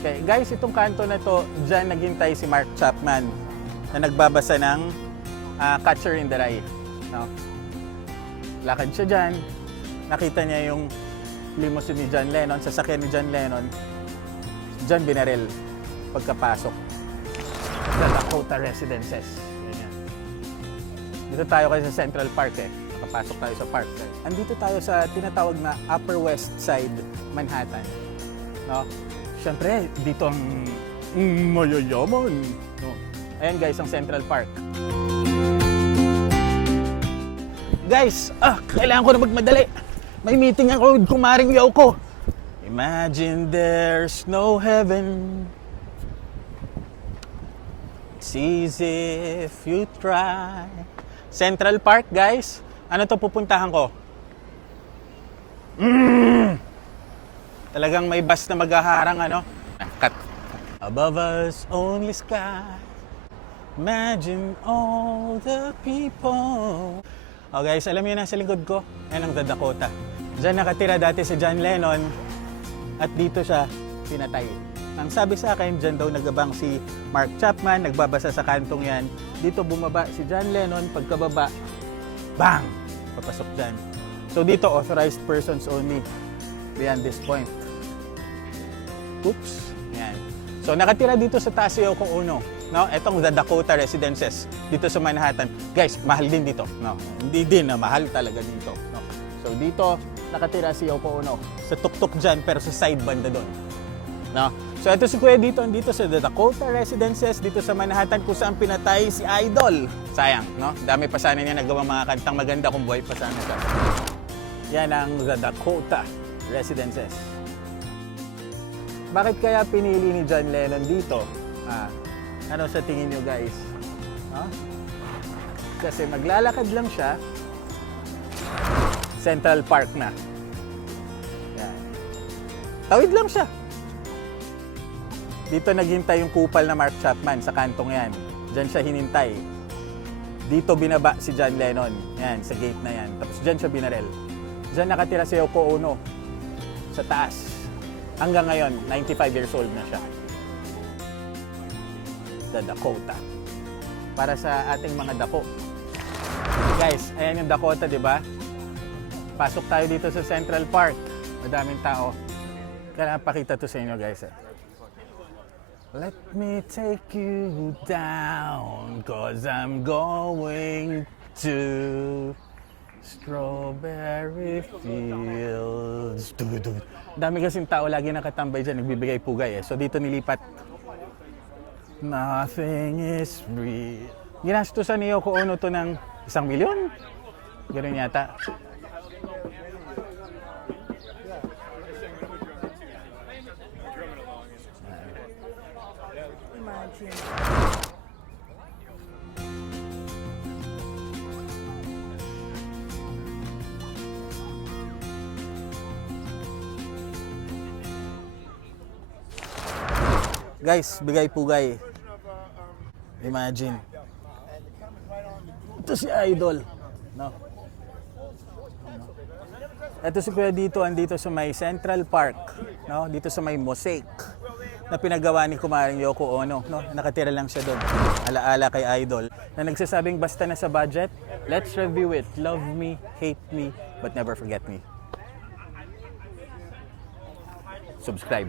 Okay, guys, itong kanto na to, dyan naghintay si Mark Chapman na nagbabasa ng Catcher in the Rye. No? Lakad siya dyan, nakita niya yung limousine ni John Lennon, sasakyan ni John Lennon, dyan binaril pagkapasok sa Dakota Residences. Ganyan. Dito tayo kasi sa Central Park nakapasok tayo sa park. Andito tayo sa tinatawag na Upper West Side, Manhattan. No? Siyempre, dito ang mayayaman. No? Ayan guys, ang Central Park. Guys, kailangan ko na magmadali. May meeting ako with kumaring Yoko. Imagine there's no heaven. It's easy if you try. Central Park, guys. Ano to pupuntahan ko? Talagang may bus na maghaharang, ano? Cut. Above us, only sky. Imagine all the people. Oh guys, alam niyo na sa likod ko, yan ang The Dakota. Diyan nakatira dati si John Lennon at dito siya pinatay. Ang sabi sa akin, diyan daw nagabang si Mark Chapman, nagbabasa sa kantong yan. Dito bumaba si John Lennon, pagkababa, bang! Papasok dyan. So dito, authorized persons only beyond this point. Oops. Yan. So nakatira dito sa taas si Yoko Ono. No? Etong The Dakota Residences dito sa Manhattan. Guys, mahal din dito. No? Hindi din na mahal talaga dito. No? So dito nakatira si Yoko Ono. Sa tuktok dyan pero sa side banda doon. No? So ito si Kuya dito sa The Dakota Residences dito sa Manhattan kung saan pinatay si Idol. Sayang, no? Dami pa sana niya nagawa mga kantang maganda kung buhay pa sana siya. Yan ang The Dakota Residences. Bakit kaya pinili ni John Lennon dito? Ano sa tingin nyo guys? Kasi maglalakad lang siya, Central Park na. Yan. Tawid lang siya. Dito naghintay yung kupal na Mark Chapman sa kantong yan. Diyan siya hinintay. Dito binaba si John Lennon. Yan, sa gate na yan. Tapos diyan siya binaril. Diyan nakatira si Yoko Ono. Sa taas. Hanggang ngayon, 95 years old na siya. The Dakota. Para sa ating mga dako. Guys, ayan yung Dakota, di ba? Pasok tayo dito sa Central Park. Madaming tao. Kailangan pakita to sa inyo, guys. Let me take you down, 'cause I'm going to Strawberry Fields. Dami kasing tao lagi nakatambay dyan, nagbibigay pugay So dito nilipat. Nothing is real. Ginastusan ni Yoko Ono to ng 1 milyon. Ganun yata. Imagine. Guys, bigay-pugay. Imagine. Ito si Idol. No? Ito si Kuya dito, andito sa may Central Park. No? Dito sa may mosaic na pinagawa ni Kumaring Yoko Ono. No? Nakatira lang siya doon. Alaala kay Idol. Na nagsasabing basta na sa budget, let's review it. Love me, hate me, but never forget me. Subscribe.